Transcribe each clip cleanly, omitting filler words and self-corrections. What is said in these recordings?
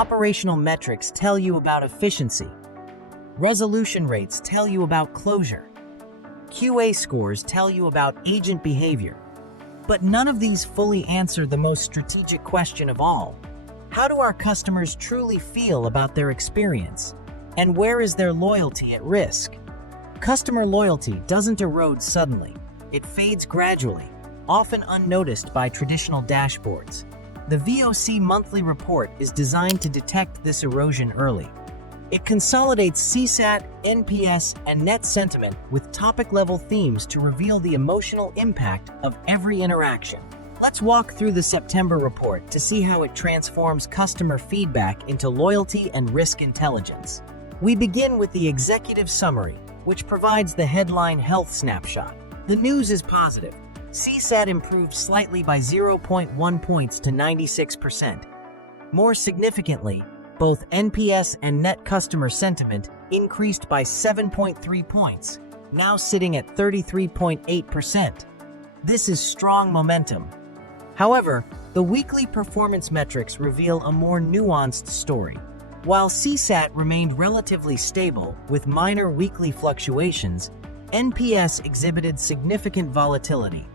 Operational metrics tell you about efficiency. Resolution rates tell you about closure. QA scores tell you about agent behavior. But none of these fully answer the most strategic question of all. How do our customers truly feel about their experience? And where is their loyalty at risk? Customer loyalty doesn't erode suddenly. It fades gradually, often unnoticed by traditional dashboards. The VOC Monthly Report is designed to detect this erosion early. It consolidates CSAT, NPS, and net sentiment with topic-level themes to reveal the emotional impact of every interaction. Let's walk through the September report to see how it transforms customer feedback into loyalty and risk intelligence. We begin with the executive summary, which provides the headline health snapshot. The news is positive. CSAT improved slightly by 0.1 points to 96%. More significantly, both NPS and net customer sentiment increased by 7.3 points, now sitting at 33.8%. This is strong momentum. However, the weekly performance metrics reveal a more nuanced story. While CSAT remained relatively stable with minor weekly fluctuations, NPS exhibited significant volatility.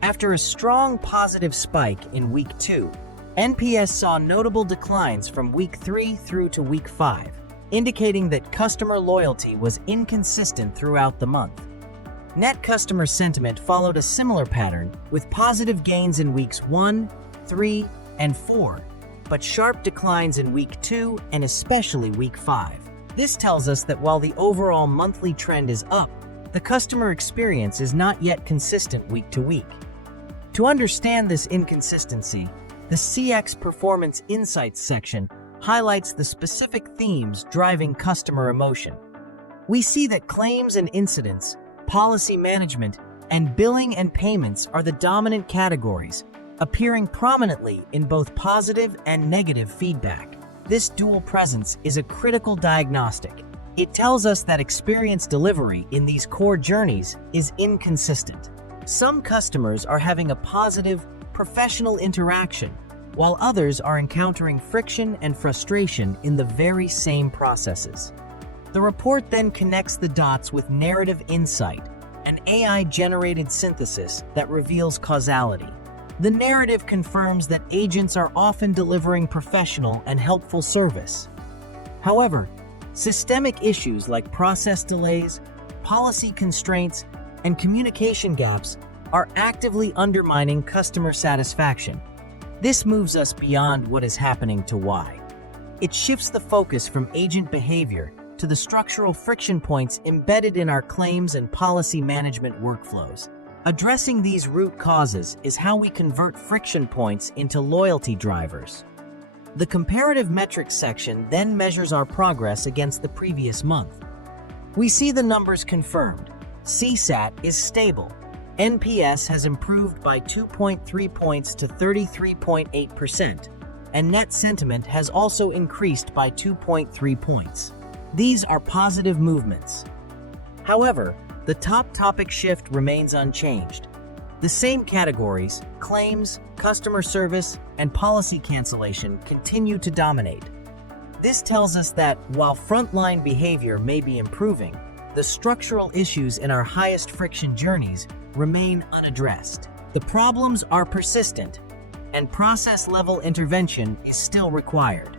After a strong positive spike in week 2, NPS saw notable declines from week 3 through to week 5, indicating that customer loyalty was inconsistent throughout the month. Net customer sentiment followed a similar pattern, with positive gains in weeks 1, 3, and 4, but sharp declines in week 2 and especially week 5. This tells us that while the overall monthly trend is up, the customer experience is not yet consistent week to week. To understand this inconsistency, the CX Performance Insights section highlights the specific themes driving customer emotion. We see that claims and incidents, policy management, and billing and payments are the dominant categories, appearing prominently in both positive and negative feedback. This dual presence is a critical diagnostic. It tells us that experience delivery in these core journeys is inconsistent. Some customers are having a positive, professional interaction, while others are encountering friction and frustration in the very same processes. The report then connects the dots with narrative insight, an AI-generated synthesis that reveals causality. The narrative confirms that agents are often delivering professional and helpful service. However, systemic issues like process delays, policy constraints, and communication gaps are actively undermining customer satisfaction. This moves us beyond what is happening to why. It shifts the focus from agent behavior to the structural friction points embedded in our claims and policy management workflows. Addressing these root causes is how we convert friction points into loyalty drivers. The comparative metrics section then measures our progress against the previous month. We see the numbers confirmed. CSAT is stable. NPS has improved by 2.3 points to 33.8%, and net sentiment has also increased by 2.3 points. These are positive movements. However, the top topic shift remains unchanged. The same categories, claims, customer service, and policy cancellation continue to dominate. This tells us that while frontline behavior may be improving, the structural issues in our highest friction journeys remain unaddressed. The problems are persistent, and process-level intervention is still required.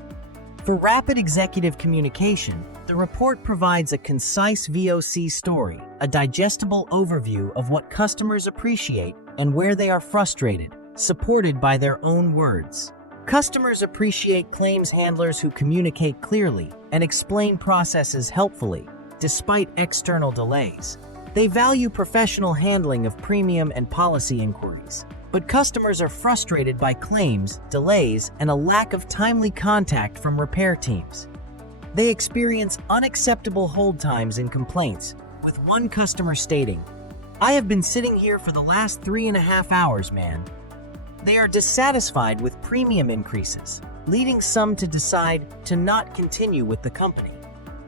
For rapid executive communication, the report provides a concise VOC story, a digestible overview of what customers appreciate and where they are frustrated, supported by their own words. Customers appreciate claims handlers who communicate clearly and explain processes helpfully, despite external delays. They value professional handling of premium and policy inquiries. But customers are frustrated by claims, delays, and a lack of timely contact from repair teams. They experience unacceptable hold times in complaints, with one customer stating, "I have been sitting here for the last 3.5 hours, man." They are dissatisfied with premium increases, leading some to decide to not continue with the company.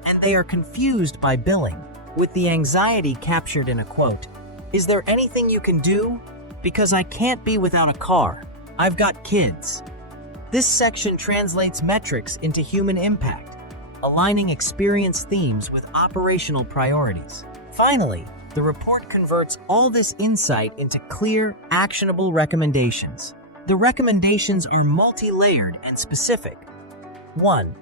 And they are confused by billing, with the anxiety captured in a quote, "Is there anything you can do? Because I can't be without a car. I've got kids." This section translates metrics into human impact, aligning experience themes with operational priorities. Finally, the report converts all this insight into clear, actionable recommendations. The recommendations are multi-layered and specific. 1.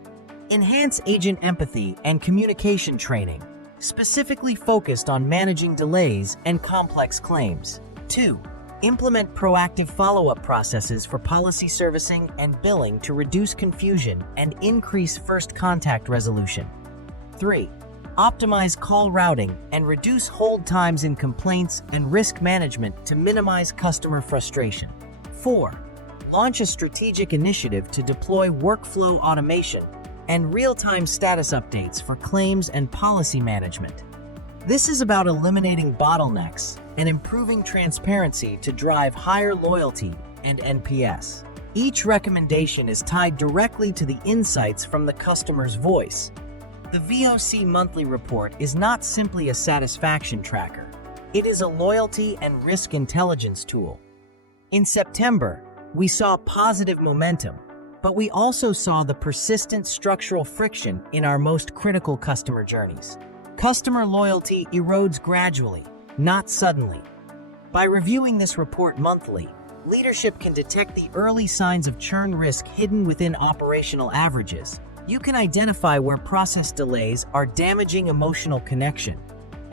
Enhance agent empathy and communication training, specifically focused on managing delays and complex claims. 2. Implement proactive follow-up processes for policy servicing and billing to reduce confusion and increase first contact resolution. 3. Optimize call routing and reduce hold times in complaints and risk management to minimize customer frustration. 4. Launch a strategic initiative to deploy workflow automation and real-time status updates for claims and policy management. This is about eliminating bottlenecks and improving transparency to drive higher loyalty and NPS. Each recommendation is tied directly to the insights from the customer's voice. The VOC Monthly Report is not simply a satisfaction tracker. It is a loyalty and risk intelligence tool. In September, we saw positive momentum, but we also saw the persistent structural friction in our most critical customer journeys. Customer loyalty erodes gradually, not suddenly. By reviewing this report monthly, leadership can detect the early signs of churn risk hidden within operational averages. You can identify where process delays are damaging emotional connection,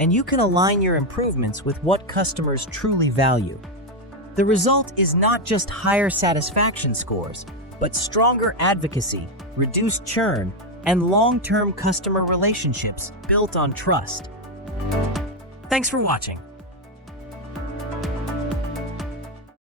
and you can align your improvements with what customers truly value. The result is not just higher satisfaction scores, but stronger advocacy, reduced churn, and long-term customer relationships built on trust. Thanks for watching.